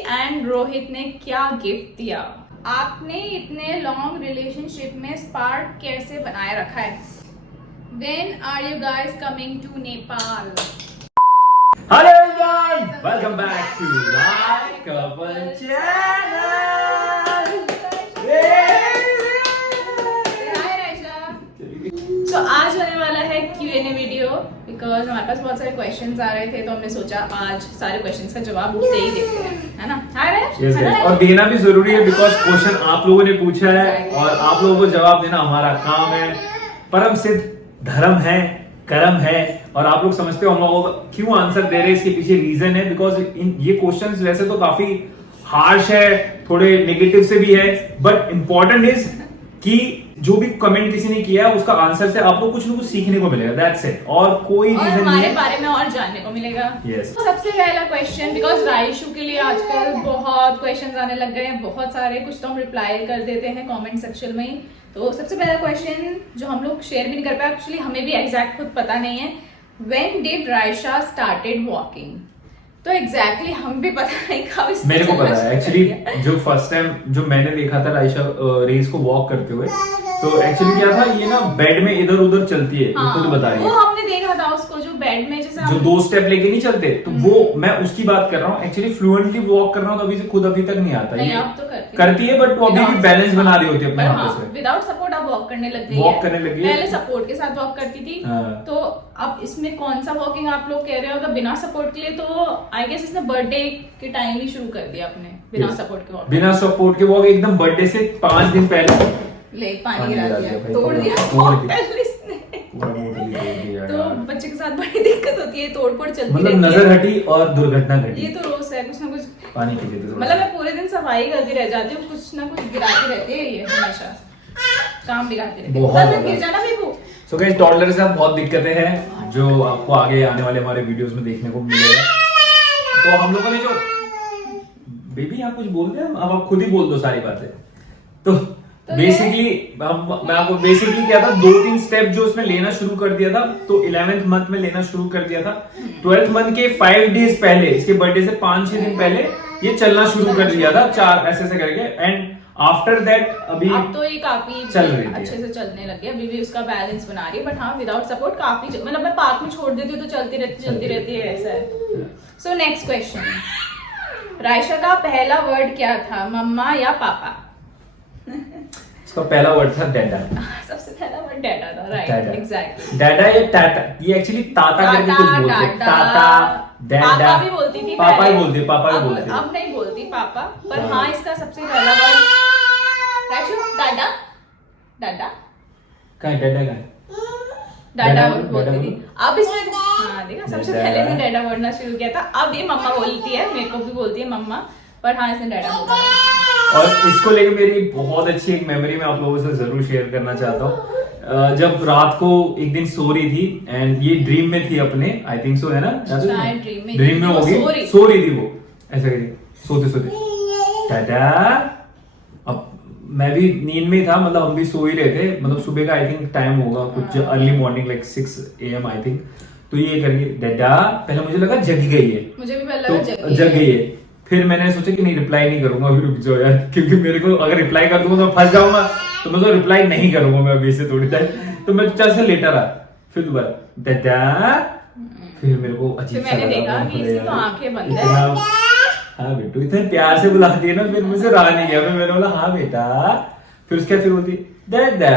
And Rohit ने क्या gift दिया? आपने इतने लॉन्ग रिलेशनशिप में स्पार्क कैसे बनाए रखा है? When are you guys coming to Nepal? Hello everyone, welcome back to my couple channel. Hi Raisha. So आज होने वाला है Q&A वीडियो बिकॉज हमारे पास बहुत सारे क्वेश्चंस आ रहे थे तो हमने सोचा आज सारे क्वेश्चंस का जवाब दे ही देते हैं, है ना? हाय राइश। Yes, yes. और देना भी जरूरी है बिकॉज क्वेश्चन आप लोगों ने पूछा है और आप लोगों को जवाब देना हमारा काम है। परम सिद्ध धर्म है, कर्म है और आप लोग समझते हो हम लोगों को क्यों आंसर दे रहे हैं, इसके पीछे रीजन है बिकॉज ये क्वेश्चंस वैसे तो काफी हार्श है, थोड़े नेगेटिव से भी है, बट इंपॉर्टेंट इज कि जो भी कमेंट किसी ने किया है उसका आंसर से आप लोग कुछ ना कुछ सीखने को मिलेगा, दैट्स इट। और कोई और रीजन हमारे बारे में और जानने को मिलेगा। Yes. तो सबसे पहला क्वेश्चन, बिकॉज राइशू के लिए आजकल बहुत क्वेश्चंस आने लग गए हैं, बहुत सारे, कुछ तो हम रिप्लाई कर देते हैं कमेंट सेक्शन में ही। तो सबसे पहला क्वेश्चन जो हम लोग शेयर भी नहीं कर पाए, एक्चुअली हमें भी एग्जैक्ट खुद पता नहीं है, व्हेन डिड राइशा स्टार्टेड वॉकिंग? तो एग्जैक्टली हम भी पता नहीं कब मेरे को पता है एक्चुअली। जो फर्स्ट टाइम जो मैंने देखा था राइशा रेस को वॉक करते हुए, तो एक्चुअली क्या था, ये ना बेड में इधर उधर चलती है, हाँ, खुद बता रही है। वो हमने देखा था उसको जो बेड में जैसे जो 2 स्टेप लेके नहीं चलते, तो वो मैं उसकी बात कर रहा हूँ। एक्चुअली फ्लुएंटली वॉक कर रहा हूँ तो अभी से खुद अभी तक नहीं आता। नहीं, ये आप तो करती है बट वो अभी भी बैलेंस बना रही होती है अपने हाथों से। विदाउट सपोर्ट आप वॉक करने लग गई वॉक करने लगी है। पहले सपोर्ट के साथ वॉक करती थी। तो अब इसमें कौन सा वॉकिंग आप लोग कह रहे हो? अगर बिना सपोर्ट के लिए तो आई गेस इसने बर्थडे के टाइम ही शुरू कर दिया अपने बिना सपोर्ट के वॉक। बिना सपोर्ट के वॉक एकदम बर्थडे से 5 दिन पहले ले पानी गिरा दिया, भाई, तोड़ दिया इसने। दिया तो बच्चे के साथ बड़ी दिक्कत होती है, तोड़फोड़ चलती मतलब रहती है। नजर हटी और दुर्घटना घटी। ये तो रोज है, कुछ ना कुछ पानी पीजिए तो मतलब मैं पूरे दिन सफाई करती रह जाती हूँ, कुछ ना कुछ गिराती रहती है ये हमेशा, काम बिगाड़ती रहती है। बहुत गिर जाना बेबू। सो गाइस, टॉडलर के साथ बहुत दिक्कतें हैं जो आपको आगे आने वाले हमारे वीडियोस में देखने को मिलेगा। तो हम लोगों ने जो बेबी आप कुछ बोल रहे हैं, अब आप खुद ही बोल दो सारी बातें। तो बेसिकली मैं आपको बेसिकली क्या था, 2-3 स्टेप जो उसने लेना शुरू कर दिया था, तो 11th मंथ में लेना शुरू कर दिया था। 12th मंथ के 5 डेज पहले, इसके बर्थडे से 5-6 दिन पहले ये चलना शुरू कर दिया था, 4 ऐसे करके। एंड आफ्टर दैट अभी अब तो ये काफी चल रही थी, अच्छे से चलने लग गया, अभी भी उसका बैलेंस बना रही है, बट हाँ विदाउट सपोर्ट काफी, मतलब मैं पार्क में छोड़ देती हूँ तो चलती रहती है, ऐसा है। सो नेक्स्ट क्वेश्चन, राइशा का पहला वर्ड क्या था, मम्मा या पापा? इसका पहला वर्ड था डैडा। सबसे पहला वर्ड डैडा था, राइट, एग्जैक्टली। डैडा या टाटा, ये एक्चुअली ताता करके कुछ बोलते हैं, टाटा, डैडा। पापा भी बोलती थी, पापा ही बोलती, पापा ही बोलती। अब नहीं बोलती पापा, पर हाँ इसका सबसे पहला वर्ड राइशु डाडा, डाडा कहाँ है डैडा, कहाँ है? डाडा बोलती थी। अब इसमें हाँ देखा, सबसे पहले इसने डाडा बोलना शुरू किया था, अब ये मम्मा बोलती है, मेरे को भी बोलती है मम्मा, पर हाँ इसने डाडा बोला। और इसको लेकर मेरी बहुत अच्छी एक मेमोरी मैं आप लोगों से जरूर शेयर करना चाहता हूँ। जब रात को एक दिन सो रही थी एंड ये ड्रीम में थी अपने, आई थिंक सो, है ना? ड्रीम में होगी, सो रही थी वो ऐसा करके, सोते सोते टाटा। अब मैं भी नींद में था, मतलब हम भी सो ही रहे थे, मतलब सुबह का आई थिंक टाइम होगा कुछ early morning, like 6 AM I think. तो ये करके डाडा, पहले मुझे लगा जग गई है, मुझे भी पहले लगा तो जग गई है। फिर मैंने सोचा कि नहीं रिप्लाई नहीं करूंगा, अभी रुक जाओ यार, क्योंकि मेरे को अगर रिप्लाई कर दूंगा तो फंस जाऊंगा, तो मैं तो रिप्लाई नहीं करूंगा मैं अभी से थोड़ी टाइम। तो मैं चल से लेटा रहा, फिर दोबारा दादा, फिर मेरे को अजीब सा लगा, तो आंखें बंद है। हाँ बेटू, इतने प्यार से बुलाती है ना, फिर मुझे रहा नहीं गया, फिर मैंने बोला हाँ बेटा, फिर उसके फिर बोलती दादा,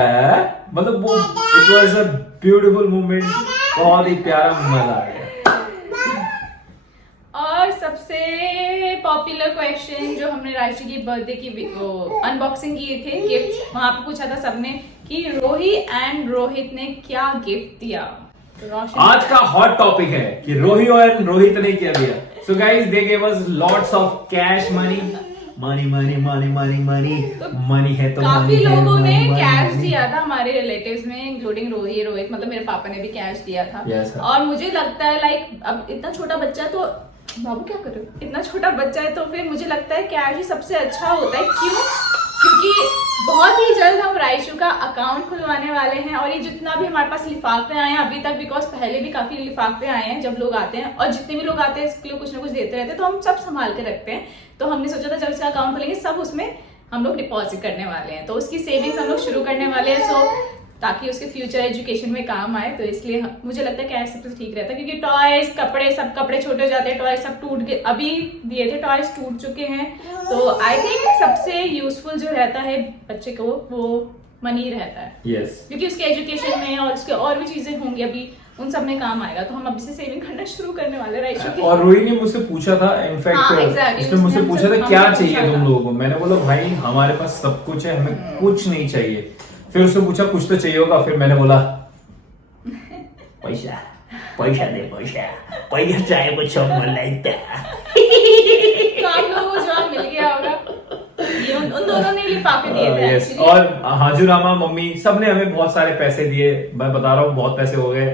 मतलब वो it was a beautiful moment, बहुत ही प्यारा मजा आ गया। और सबसे पॉपुलर क्वेश्चन जो हमने राशि की बर्थडे की अनबॉक्सिंग किए थे गिफ्ट, वहां पे पूछा था सबने कि रोहित ने क्या गिफ्ट दिया। आज का हॉट टॉपिक है कि रोहित ने क्या दिया। So guys, they gave us lots of cash money money है तो काफी लोगों ने कैश दिया था हमारे रिलेटिव्स में, इंक्लूडिंग रोहित, मतलब मेरे पापा ने भी कैश दिया था। और मुझे लगता है लाइक अब इतना छोटा बच्चा, तो बाबू क्या कर रहे हो, इतना छोटा बच्चा है तो फिर मुझे लगता है कैश ही सबसे अच्छा होता है। क्यों? क्योंकि क्योंकि बहुत ही जल्द हम राइशू का अकाउंट खुलवाने वाले हैं। और ये जितना भी हमारे पास लिफाफे आए हैं अभी तक, बिकॉज पहले भी काफी लिफाफे आए हैं जब लोग आते हैं, और जितने भी लोग आते हैं इसके लिए कुछ ना कुछ देते रहते हैं, तो हम सब संभाल के रखते हैं। तो हमने सोचा था जब इसका अकाउंट खोलेंगे सब उसमें हम लोग डिपॉजिट करने वाले हैं, तो उसकी सेविंग्स हम लोग शुरू करने वाले हैं, सो ताकि उसके फ्यूचर एजुकेशन में काम आए। तो इसलिए मुझे लगता है कैश सबसे ठीक रहता है, क्योंकि टॉयज, कपड़े, सब कपड़े छोटे हो जाते हैं, टॉयज सब टूट गए, अभी दिए थे टॉयज टूट चुके हैं। तो आई थिंक सबसे यूजफुल जो रहता है बच्चे को वो मनी रहता है। यस, क्योंकि उसके एजुकेशन में और उसके और भी चीजें होंगी अभी, उन सब में काम आएगा। तो हम अभी से सेविंग करना शुरू करने वाले राइशू की। और रोही ने मुझसे पूछा था, इनफैक्ट उसने मुझसे पूछा था क्या चाहिए तुम लोगों को। मैंने बोला भाई हमारे पास सब कुछ है, हमें कुछ नहीं चाहिए। फिर उसने पूछा कुछ तो चाहिए होगा, फिर मैंने बोला पैसा पैसा दे, पैसा चाहिए कुछ तो आप लोगों को जवाब मिल गया होगा। ये उन दोनों ने लिफाफे दिए थे यस, actually। और हाजुरामा मम्मी सबने हमें बहुत सारे पैसे दिए। मैं बता रहा हूँ बहुत पैसे हो गए।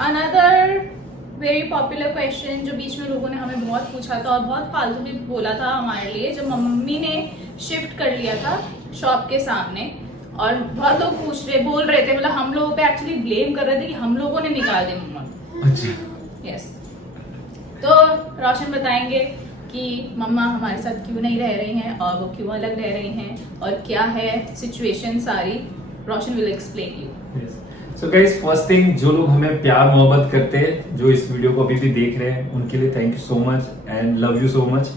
अनदर वेरी पॉपुलर क्वेश्चन जो बीच में लोगों ने हमें बहुत पूछा था और बहुत फालतू भी बोला था हमारे लिए, जब मम्मी ने शिफ्ट कर लिया था शॉप के सामने, और बहुत लोग बोल रहे थे, मतलब हम लोगों पे एक्चुअली ब्लेम कर रहे थे कि हम लोगों ने निकाल दी मम्मा। अच्छा, यस, तो रोशन बताएंगे कि मम्मा हमारे साथ क्यों नहीं रह रही हैं और वो क्यों अलग रह रही हैं और क्या है सिचुएशन सारी। Roshan will explain you. So guys, first thing, जो लोग हमें प्यार मोहब्बत करते हैं, जो इस वीडियो को अभी भी देख रहे हैं, उनके लिए thank you so much and love you so much.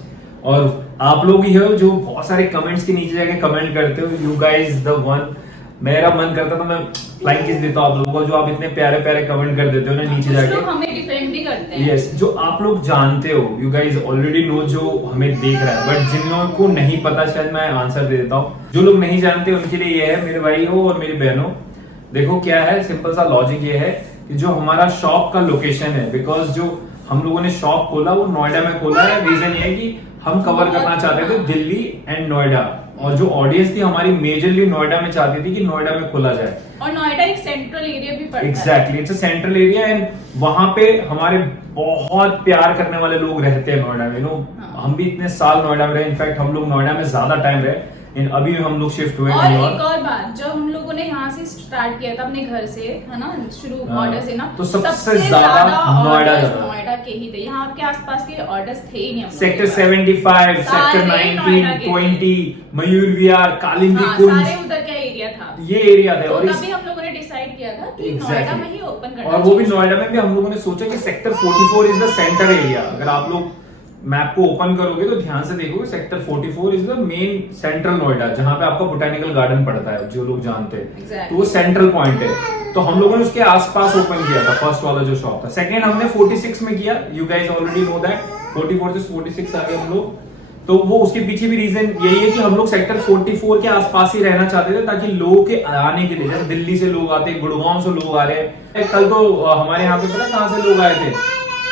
और आप लोग ही हो जो बहुत सारे कमेंट्स के नीचे जाके कमेंट करते हो, यू गाइस द वन। मेरा मन करता तो मैं फ्लाइंग किस देता हूँ आप लोगों को, जो आप इतने प्यारे प्यारे कमेंट कर देते हो ना नीचे जाके। हमें डिफेंड भी करते हैं। यस, जो आप लोग जानते हो, यू गाइस ऑलरेडी नो, जो हमें देख रहा है। बट जिन लोगों को नहीं पता, शायद मैं आंसर दे देता हूँ। जो लोग नहीं जानते उनके लिए ये है, मेरे भाई हो और मेरी बहनों, देखो क्या है, सिंपल सा लॉजिक ये है कि जो हमारा शॉप का लोकेशन है, बिकॉज जो हम लोगों ने शॉप खोला वो नोएडा में खोला है। रीजन ये है कि हम कवर करना चाहते थे दिल्ली एंड नोएडा, और जो ऑडियंस थी हमारी मेजरली नोएडा में चाहती थी कि नोएडा में खोला जाए। और नोएडा एक सेंट्रल एरिया भी पड़ता है। Exactly, it's a central area and वहां पे हमारे बहुत प्यार करने वाले लोग रहते हैं नोएडा में। हम भी इतने साल नोएडा में रहे, इनफैक्ट हम लोग नोएडा में ज्यादा टाइम रहे, अभी हम लोग शिफ्ट हुए। और एक और बात, जब हम लोगों ने यहाँ से स्टार्ट किया था अपने घर से, है ना, शुरू ऑर्डर से ना, तो सबसे ज्यादा नोएडा के ही थे। यहाँ आपके आसपास के ऑर्डर्स थे ही नहीं। सेक्टर 75, सेक्टर 19, 20, मयूर विहार, कालिंदी कुंज, सारे उधर का एरिया था, ये एरिया थे। और तभी हम लोगों ने डिसाइड किया था कि नोएडा में ही ओपन करना। और वो भी नोएडा में भी हम लोगों ने सोचा कि sector 44 is the centre area. अगर आप लोग मैप को ओपन करोगे तो ध्यान से देखोगे, sector 44 is the main central Noida, जहां पे आपका बोटेनिकल गार्डन पड़ता है, जो लोग जानते हैं। तो वो सेंट्रल पॉइंट है। तो हम लोगों ने उसके आसपास ओपन किया था फर्स्ट वाला जो शॉप था। सेकंड हमने 46 में किया, you guys already know that, 44 से 46 आ गए हम लोग। तो वो उसके पीछे भी रीजन यही है कि हम लोग सेक्टर 44 के आसपास ही रहना चाहते थे, ताकि लोगों के आने के लिए, जैसे दिल्ली से लोग आते हैं, गुड़गांव से लोग आ रहे हैं। कल तो हमारे यहाँ पे पता कहाँ से लोग आए थे,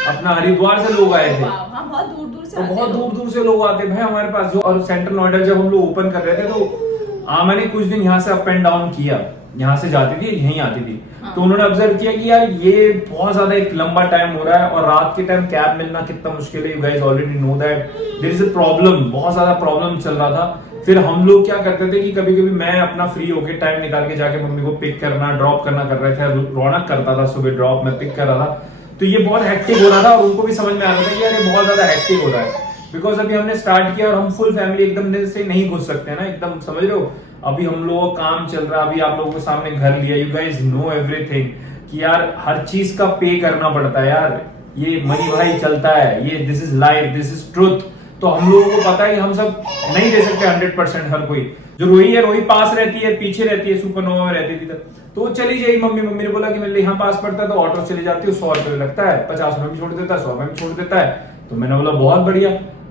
अपना हरिद्वार से लोग आए थे। बहुत दूर दूर से, बहुत दूर दूर से लोग आते भाई हमारे पास। जो और सेंट्रल नोएडा जब हम लोग ओपन कर रहे थे, तो मैंने कुछ दिन यहाँ से अप एंड डाउन किया, यहाँ से जाती थी यहीं आती थी। तो उन्होंने ऑब्जर्व किया कि यार ये बहुत ज्यादा एक लंबा टाइम हो रहा है, और रात के टाइम कैब मिलना कितना मुश्किल है। You guys already know that there is a problem, बहुत ज्यादा प्रॉब्लम चल रहा था। फिर हम लोग क्या करते थे कि कभी कभी मैं अपना फ्री होके टाइम निकाल के जाके मम्मी को पिक करना, ड्रॉप करना कर रहे थे। रौनक करता था सुबह ड्रॉप, मैं पिक कर रहा था। तो ये बहुत हेक्टिक हो रहा था, और उनको भी समझ में आ रहा था कि यार ये बहुत ज्यादा हेक्टिक हो रहा है। बिकॉज अभी हमने स्टार्ट किया और हम फुल फैमिली एकदम से नहीं घुस सकते ना, एकदम समझ रहे हो। अभी हम लोगों का काम चल रहा है, अभी आप लोगों के सामने घर लिया, यू गाइस नो एवरीथिंग कि यार हर चीज का पे करना पड़ता है यार। ये मनी भाई चलता है, ये this is life, this is truth. तो हम लोगों को पता है कि हम सब नहीं दे सकते 100% हर कोई। जो रोही है, रोही पास रहती है, पीछे रहती है, सुपरनोवा में रहती थी, तो वो चली जाएगी। मम्मी ने बोला कि मेरे यहाँ पास पड़ता है, तो ऑटो चली जाती है, 100 रुपये लगता है, 50 रुपये में छोड़ देता है, 100 रुपये में छोड़ देता है। तो मैंने बोला बहुत बढ़िया,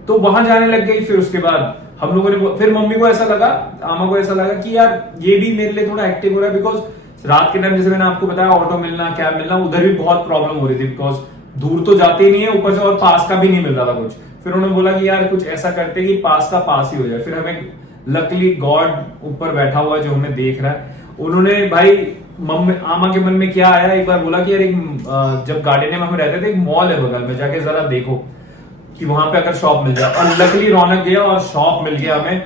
तो वहां जाने लग गई। फिर उसके बाद हम लोगों ने, फिर मम्मी को ऐसा लगा, आमा को ऐसा लगा कि यार ये भी मेरे लिए थोड़ा एक्टिव हो रहा है। बिकॉज रात के टाइम, जैसे मैंने आपको बताया, ऑटो मिलना, कैब मिलना, उधर भी बहुत प्रॉब्लम हो रही थी। बिकॉज दूर तो जाते ही नहीं है, ऊपर से और पास का भी नहीं मिल रहा था कुछ। फिर उन्होंने बोला कि यार कुछ ऐसा करते कि पास का पास ही हो जाए। फिर हमें लकली गॉड ऊपर बैठा हुआ जो हमें देख रहा है, उन्होंने भाई आमा के मन में क्या आया, एक बार बोला कि यार एक जब गार्डन में हम रहते थे, एक मॉल है बगल में, जाके जरा देखो। कि वहां पे अगर शॉप मिल जाए, और लकली रौनक गया और शॉप मिल गया हमें,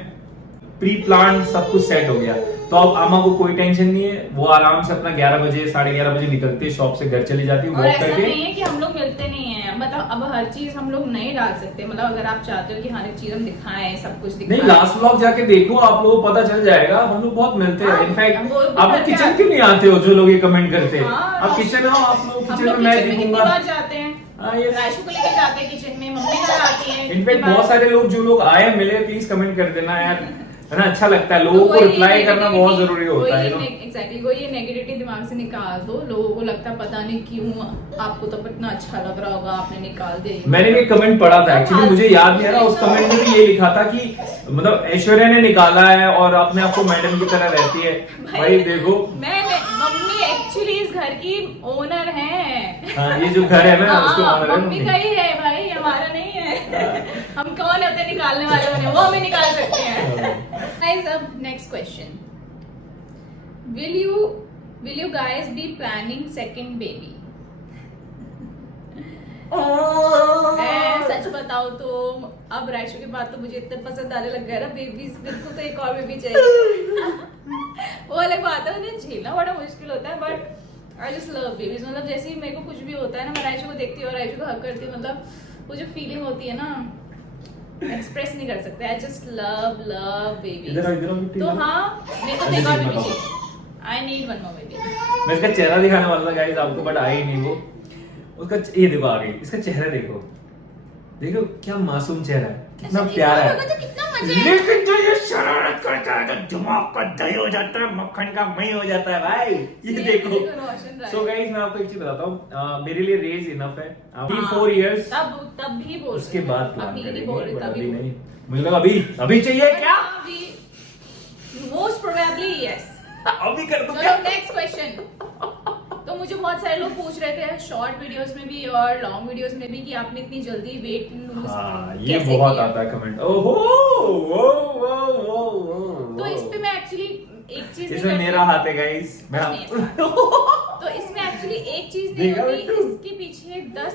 प्री प्लान सब कुछ सेट हो गया। तो अब आमा को कोई टेंशन नहीं है, वो आराम से अपना 11 बजे 11:30 बजे निकलती है शॉप से, घर चली जाती है और वॉक ऐसा करके। नहीं है कि हम लोग मिलते नहीं है, मतलब अब हर चीज हम लोग नहीं डाल सकते, मतलब अगर आप चाहते हो कि हर एक चीज हम दिखाएं, सब कुछ दिखाएं। नहीं, लास्ट व्लॉग जाके देखो, आप लोगों को पता चल जाएगा, हम लोग बहुत मिलते हैं। हाँ, इनफैक्ट वो भी आप लोग करते किचन हैं। क्यों नहीं आते हो, जो लोग ये कमेंट करते हैं। हाँ, आप किचन आओ, आप लोग हम किचन लोग में मैं किचन में कितनी दिखूंगा। बार जाते हैं, हाँ, ये राशु को लेकर जाते हैं किचन में, मम्मी घर आती है। इनफैक्ट बहुत सारे लोग जो लोग आए मिले, प्लीज कमेंट कर देना यार, है ना, अच्छा लगता है। लोगों को रिप्लाई करना बहुत जरूरी होता है ना। एग्जैक्टली, वो ये नेगेटिविटी दिमाग से निकाल दो। लोगों को लगता है पता नहीं क्यों, आपको तो इतना अच्छा लग रहा होगा, आपने निकाल दिया। मैंने भी एक कमेंट पढ़ा था, एक्चुअली मुझे याद नहीं आ रहा, उस कमेंट में भी ये लिखा था कि मतलब ऐश्वर्या ने निकाला है और अपने आप को मैडम की तरह रहती है। भाई देखो, मम्मी एक्चुअली इस घर की ओनर है। हाँ, ये जो घर है ना, उसको ओनर है मम्मी का ही है भाई, हमारा नहीं है। हम कौन होते निकालने वाले बने, वो हमें निकाल सकते हैं। Guys, अब next question, will you guys be planning second baby? मैं सच बताऊं तो अब राशु के बाद तो मुझे इतने पसंद आने लग गया ना बेबीज, बिल्कुल तो एक और बेबी चाहिए। वो अलग बात है, उन्हें झेलना बड़ा मुश्किल होता है, but I just love babies. मतलब जैसे ही मेरे को कुछ भी होता है ना, मैं राशु को देखती हूँ और राशु को हक करती हूँ, मतलब वो जो फीलिंग होती है ना, एक्सप्रेस नहीं कर सकते। I just love babies. तो हाँ, मेरे को एक और बेबी चाहिए। I need one more baby. मैं इसका चेहरा दिखाने वाला था गाइस आपको, बट आई नहीं वो। उसका ये देखो, आ गई, इसका चेहरा देखो, देखो क्या मासूम चेहरा है, कितना प्यारा है। तो कितना मजा है। लेकिन जो ये शरारत करता है तो दिमाग का दही हो जाता है, मक्खन का मही हो जाता है भाई। ये देखो। सो गाइस, मैं आपको एक चीज बताता हूँ, मेरे लिए रेज इनफ है। अभी 4 इयर्स, तब भी बोल, उसके बाद प्लान अभी नहीं करेंगे, बोल रही, but तभी अभी नहीं। मुझे लगा अभी चाहिए क्या, मोस्ट प्रोबेबली यस। अभी कर दूं चलो क्या? Next question. तो मुझे बहुत सारे लोग पूछ रहे थे शॉर्ट वीडियोस में भी और लॉन्ग वीडियोस में भी कि आपने इतनी जल्दी वेट लूज हाँ, ये बहुत आता है कमेंट। ओहो, तो इस पे मैं एक्चुअली एक चीज इसमें मेरा हाथ है गाइस, मैं तो इसमें एक्चुअली एक चीज नहीं देखा होती, बिट्टू? इसके पीछे 10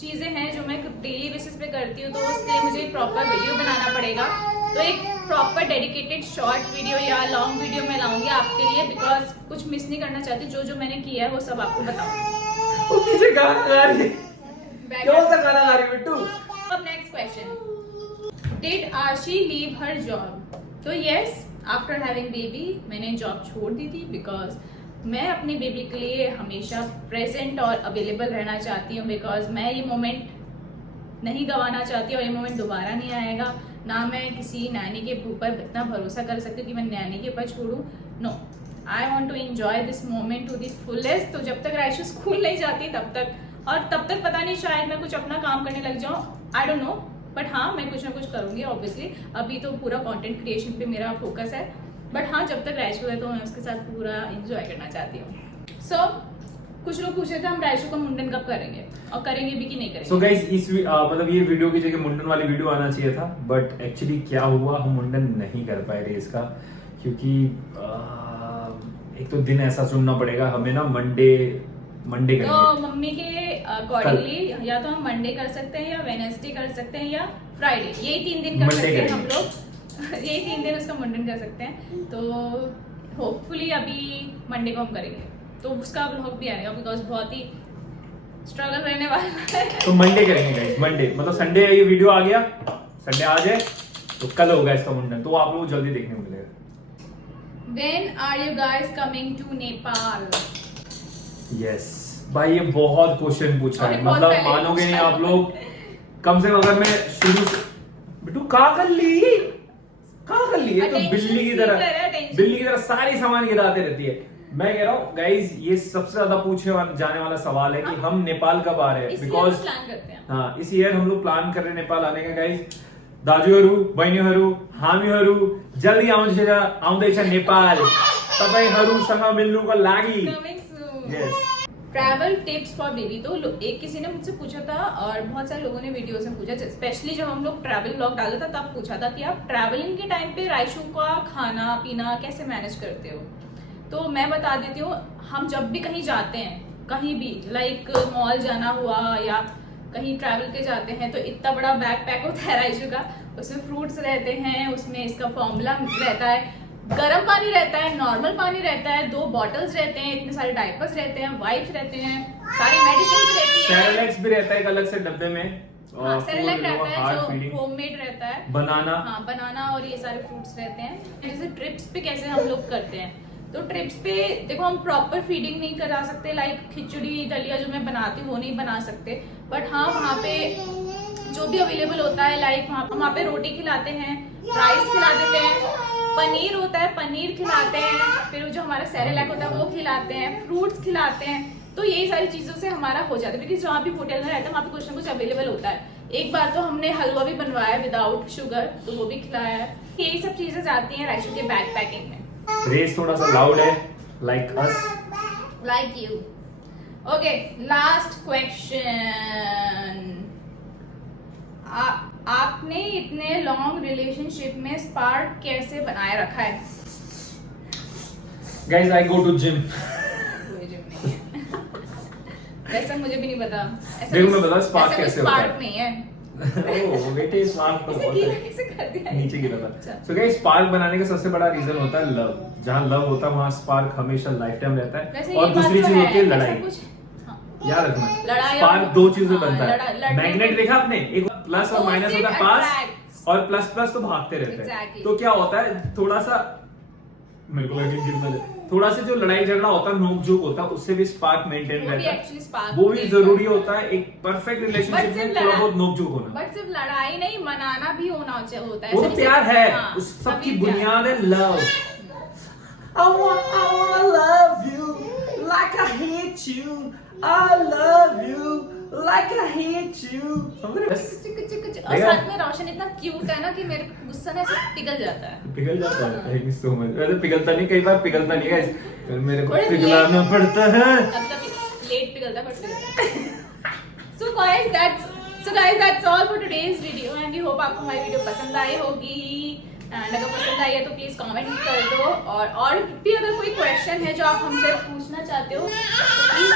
चीजें हैं जो मैं डेली बेसिस पे करती हूँ। तो उसके लिए मुझे प्रॉपर वीडियो बनाना पड़ेगा। तो एक प्रॉपर डेडिकेटेड शॉर्ट वीडियो या लॉन्ग वीडियो मैं लाऊंगी आपके लिए, बिकॉज कुछ मिस नहीं करना चाहती। जो मैंने किया है वो सब आपको बताऊंगी। वो पीछे गाना गा रही है, क्यों सा गाना गा रही है बिट्टू? अब नेक्स्ट क्वेश्चन, डिड आशी लीव हर जॉब? तो यस, आफ्टर हैविंग बेबी मैंने जॉब छोड़ दी थी, बिकॉज मैं अपनी बेबी के लिए हमेशा प्रेजेंट और अवेलेबल रहना चाहती हूँ। बिकॉज मैं ये मोमेंट नहीं गंवाना चाहती और ये मोमेंट दोबारा नहीं आएगा। ना मैं किसी नैनी के ऊपर इतना भरोसा कर सकती हूँ कि मैं नैनी के ऊपर छोड़ूं। No, I want to enjoy this moment to the fullest. तो जब तक रायशु स्कूल नहीं जाती तब तक पता नहीं, शायद मैं कुछ अपना काम करने लग जाऊँ, आई डोंट नो। बट हाँ, मैं कुछ ना कुछ करूंगी ऑब्वियसली। अभी तो पूरा कंटेंट क्रिएशन पे मेरा फोकस है, बट हाँ, जब तक रायशु है तो मैं उसके साथ पूरा एंजॉय करना चाहती हूँ। सो कुछ लोग पूछ रहे थे हम रायशु का मुंडन कब करेंगे और करेंगे भी कि नहीं करेंगे। सो गाइस, इस मतलब ये वीडियो की जगह मुंडन वाली वीडियो आना चाहिए था, बट एक्चुअली क्या हुआ, हम मुंडन नहीं कर पाए थे इसका, क्योंकि एक तो दिन ऐसा चुनना पड़ेगा हमें ना, मंडे करेंगे। तो मम्मी के अकॉर्डिंगली या तो हम मंडे कर सकते हैं या वेडनेसडे कर सकते हैं या फ्राइडे, यही 3 दिन कर सकते हैं हम लोग। यही 3 दिन उसका मुंडन कर सकते हैं। तो होपफुली अभी मंडे को हम करेंगे, तो उसका व्लॉग भी आएगा, बिकॉज बहुत ही स्ट्रगल रहने वाला है। तो मंडे करेंगे गाइस, मंडे मतलब संडे ये वीडियो आ गया, संडे आ जाए तो कल होगा इसका मुंडन, तो आप लोग जल्दी देखने को मिलेगा। When are you guys coming to Nepal? Yes भाई, ये बहुत क्वेश्चन पूछा है, मतलब मानोगे नहीं आप लोग। कम से कम अगर मैं शुरू से बिट्टू कहाँ कर ली है, तो बिल्ली की तरह सारी सामान गिराते रहती है। मैं कह रहा हूँ गाइज, ये सबसे ज्यादा पूछे जाने वाला सवाल है कि हम नेपाल कब आ रहे हैं, बिकॉज हाँ, इस ईयर हम लोग प्लान कर रहे हैं नेपाल आने का गाइज। दाजुहरू बहिनीहरू हामीहरू जल्दी आउँदैछ नेपाल, तपाईहरुसँग मिल्नुको लागि। Travel tips for baby. तो एक किसी ने मुझसे पूछा था और बहुत सारे लोगों ने वीडियोस में पूछा, स्पेशली जब हम लोग ट्रैवल व्लॉग डाला था तब पूछा था कि आप ट्रैवलिंग के टाइम पे रायशु का खाना पीना कैसे मैनेज करते हो। तो मैं बता देती हूँ, हम जब भी कहीं जाते हैं, कहीं भी लाइक मॉल जाना हुआ या कहीं ट्रैवल के जाते हैं तो इतना बड़ा बैग पैक होता है राइशू का, उसमें फ्रूट्स रहते हैं, उसमें इसका फॉर्मूला रहता है, गर्म पानी रहता है, नॉर्मल पानी रहता है, 2 बॉटल्स रहते हैं, इतने सारे डायपर्स रहते हैं, वाइप्स रहते हैं, सारी मेडिसिन रहती है, सेरेलैक्स भी रहता है एक अलग से डब्बे में, हाँ, सेरेलैक रहता है जो फीडिंग, होममेड रहता है, बनाना, हाँ बनाना और ये सारे फ्रूट्स रहते हैं। जैसे ट्रिप्स पे कैसे हम लोग करते हैं, तो ट्रिप्स पे देखो हम प्रॉपर फीडिंग नहीं करा सकते, लाइक खिचड़ी दलिया जो मैं बनाती हूँ वो नहीं बना सकते, बट हाँ वहाँ पे जो भी अवेलेबल होता है, लाइक वहाँ पे रोटी खिलाते हैं, राइस खिला देते हैं, पनीर होता है पनीर खिलाते हैं, फिर जो हमारा सेरेलैक होता है वो खिलाते हैं, फ्रूट्स खिलाते हैं, तो यही सारी चीजों से हमारा हो जाता है, क्योंकि जहाँ भी होटल में रहता है वहाँ पे कुछ ना कुछ अवेलेबल होता है। एक बार तो हमने हलवा भी बनवाया विदाउट शुगर, तो वो भी खिलाया है। यही सब चीजें जाती हैं राइशू के बैग पैकिंग में। रेस थोड़ा सा लाउड है, like us, like you. Okay, last question. आपने इतने लॉन्ग रिलेशनशिप में स्पार्क कैसे बनाए रखा है? Guys I go to gym. कोई जिम नहीं है। वैसा मुझे भी नहीं पता। देखो मैं बता स्पार्क कैसे होता है। स्पार्क नहीं है। ओह बेटे स्पार्क तो इसे बहुत गीला है, कैसे कर दिया? नीचे गिरा था। अच्छा। सो गाइस स्पार्क बनाने का सबसे बड़ा रीजन होता है लव। जहाँ लव होता है वहाँ स्पार्क हमेशा लाइफ टाइम रहता वैसे है। ये और बात दूसरी तो चीज होती है ऐसा लड़ाई। कुछ, हाँ। याद रखना लड़ाई स्पार्क और- 2 चीजों से हाँ, बनता है। लड़ने मैग्नेट को- देखा आपने, एक प्लस और माइनस होता है, पास attracts। और प्लस प्लस तो भागते रहते हैं। Exactly। तो क्या होता है थोड़ा सा, मेरे को लगा कि गिरना जाए, थोड़ा सा जो लड़ाई झगड़ा होता है, नोक झोंक होता है, उससे भी स्पार्क मेंटेन वो भी रहता actually है। spark वो भी maintain जरूरी करता है। होता है एक परफेक्ट But रिलेशनशिप सिर्फ में, थोड़ा लड़ा- बहुत नोक झोंक होना। बट सिर्फ लड़ाई नहीं, मनाना भी होना होता है। वो तो ऐसा प्यार नहीं है, हाँ, उस सबकी तभी प्यार। बुनियाद है love. I wanna love you like I hate you. I love you like I hate you. समझ रहे हो? चिक चिक चिक। और देखा? साथ में रोशन इतना क्यूट है ना कि मेरे गुस्सा में ऐसे पिघल जाता है। पिघल जाता है, थैंक यू सो मच। वैसे पिघलता नहीं, कई बार पिघलता नहीं गाइस, मेरे को थोड़े पिघलाना late- पड़ता है। कभी लेट पिघलता है, बट पिघलता है। So guys that's all for today's video and we hope आपको हमारी वीडियो पसंद आई होगी। एंड अगर पसंद आई है तो प्लीज कमेंट कर दो, और भी अगर कोई क्वेश्चन है जो आप हमसे पूछना चाहते हो तो प्लीज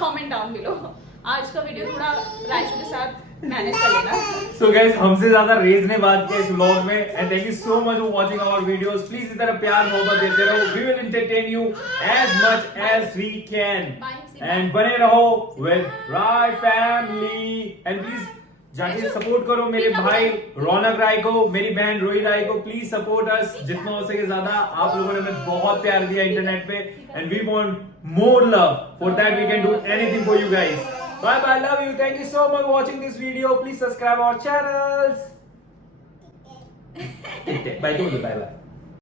कमेंट डाउन बिलो। आज का वीडियो थोड़ा राइशू के साथ मैनेज कर लेना। So guys, हमसे ज्यादा रेज ने बात किया इस व्लॉग में, and thank you so much for watching our videos. Please इस तरह प्यार मोहब्बत देते रहो, we will entertain you as much as we can, and बने रहो with Rai family. And please जाके सपोर्ट करो मेरे भाई रौनक राय को, मेरी बहन रोही राय को। प्लीज सपोर्ट अस जितना हो सके ज्यादा। आप लोगों ने हमें बहुत प्यार दिया इंटरनेट पे, and we want more love. For that we can do anything for you guys. Bye bye, love you. Thank you so much for watching this video. Please subscribe our channels. Bye, bye.